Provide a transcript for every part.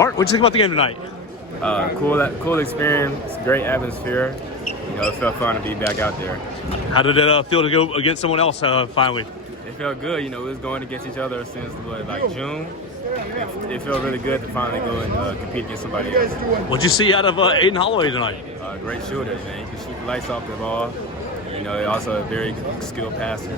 Mark, what'd you think about the game tonight? Cool experience, great atmosphere. It felt fun to be back out there. How did it feel to go against someone else finally? It felt good. We was going against each other since June. It felt really good to finally go and compete against somebody else. What'd you see out of Aiden Holloway tonight? Great shooter, man. He can shoot the lights off the ball. Also a very skilled passer.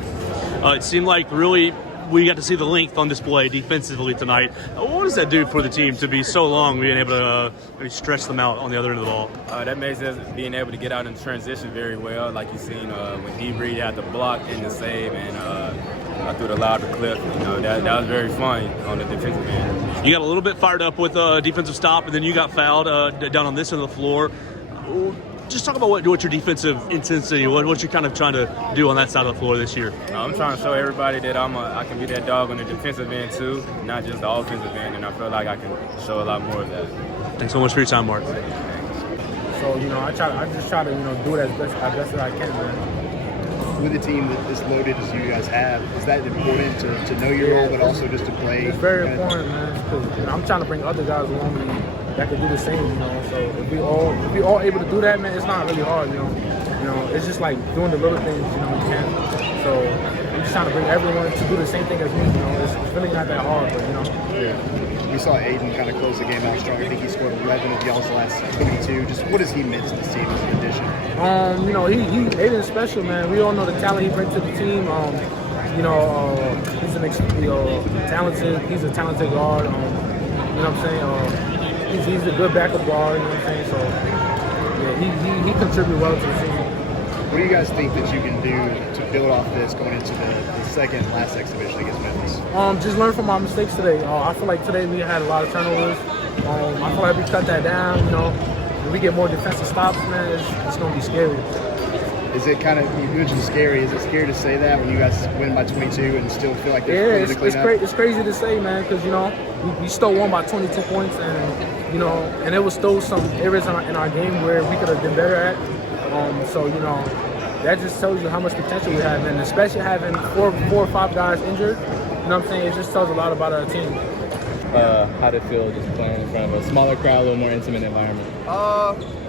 It seemed like really we got to see the length on display defensively tonight. What does that do for the team to be so long, being able to maybe stretch them out on the other end of the ball? That makes us being able to get out in transition very well. Like you've seen when Dioubate had the block and the save and through the louder clip. That was very fun on the defensive end. You got a little bit fired up with a defensive stop, and then you got fouled down on this end of the floor. Just talk about what your defensive intensity, what you're kind of trying to do on that side of the floor this year. I'm trying to show everybody that I can be that dog on the defensive end too, not just the offensive end, and I feel like I can show a lot more of that. Thanks so much for your time, Mark. So I just try to do it as best as I can, man. With a team that as loaded as you guys have, is that important to know your role, but also just to play? It's very important, man, because I'm trying to bring other guys along with me that can do the same, So if we all able to do that, man, it's not really hard, It's just like doing the little things, you can. So I'm just trying to bring everyone to do the same thing as me, It's really not that hard, but Yeah. We saw Aiden kind of close the game out strong. I think he scored 11 of y'all's last 22. Just what does he mean to this team as an addition? Aiden's special, man. We all know the talent he brings to the team. He's a talented guard. He's a good backup guard. So yeah, he contributes well to the team. What do you guys think that you can do to build off this going into the second last exhibition against Memphis? Just learn from our mistakes today. I feel like today we had a lot of turnovers. I feel like we cut that down. If we get more defensive stops, man, it's going to be scary. Is it kind of, you mentioned scary, is it scary to say that when you guys win by 22 and still feel like there's to clean up? It's crazy to say, man, because, we still won by 22 points and, and there was still some areas in our game where we could have been better at. That just tells you how much potential we have, and especially having four or five guys injured, it just tells a lot about our team. How did it feel just playing in front of a smaller crowd, a little more intimate environment?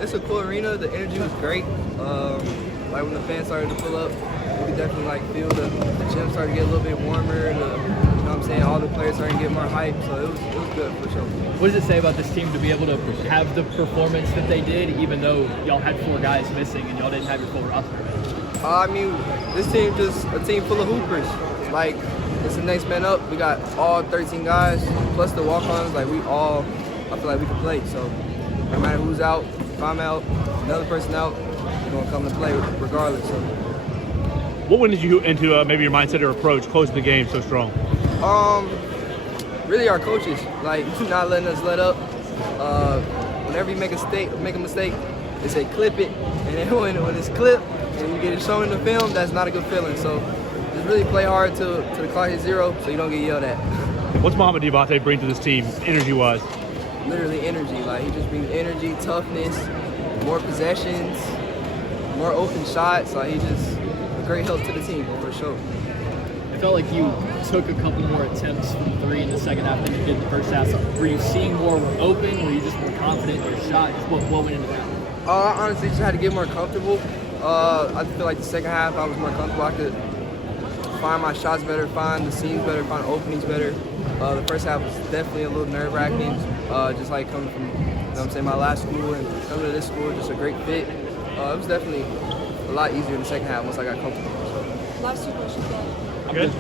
It's a cool arena. The energy was great. When the fans started to pull up, we could definitely feel the gym started to get a little bit warmer. All the players started to get more hype. So it was good for sure. What does it say about this team to be able to have the performance that they did, even though y'all had 4 guys missing and y'all didn't have your full roster? This team just a team full of hoopers. It's the next man up. We got all 13 guys plus the walk-ons. I feel like we can play. So no matter who's out, if I'm out, another person out, we're gonna come to play regardless. So. What went you into maybe your mindset or approach closing the game so strong? Really our coaches, not letting us let up. Whenever you make a mistake, they say clip it, and then when it's clipped and you get it shown in the film, that's not a good feeling. So just really play hard till the clock hits 0, so you don't get yelled at. What's Dioubate bring to this team, energy-wise? Literally energy. He just brings energy, toughness, more possessions, more open shots. He's just a great help to the team for sure. I felt like you took a couple more attempts from 3 in the second half than you did in the first half. Were you seeing more were open? Were you just more confident in your shot? What went into that? I honestly just had to get more comfortable. I feel like the second half I was more comfortable. I could find my shots better, find the seams better, find openings better. The first half was definitely a little nerve-wracking, just coming from my last school and coming to this school, just a great fit. It was definitely a lot easier in the second half once I got comfortable. Last 2 questions. Good.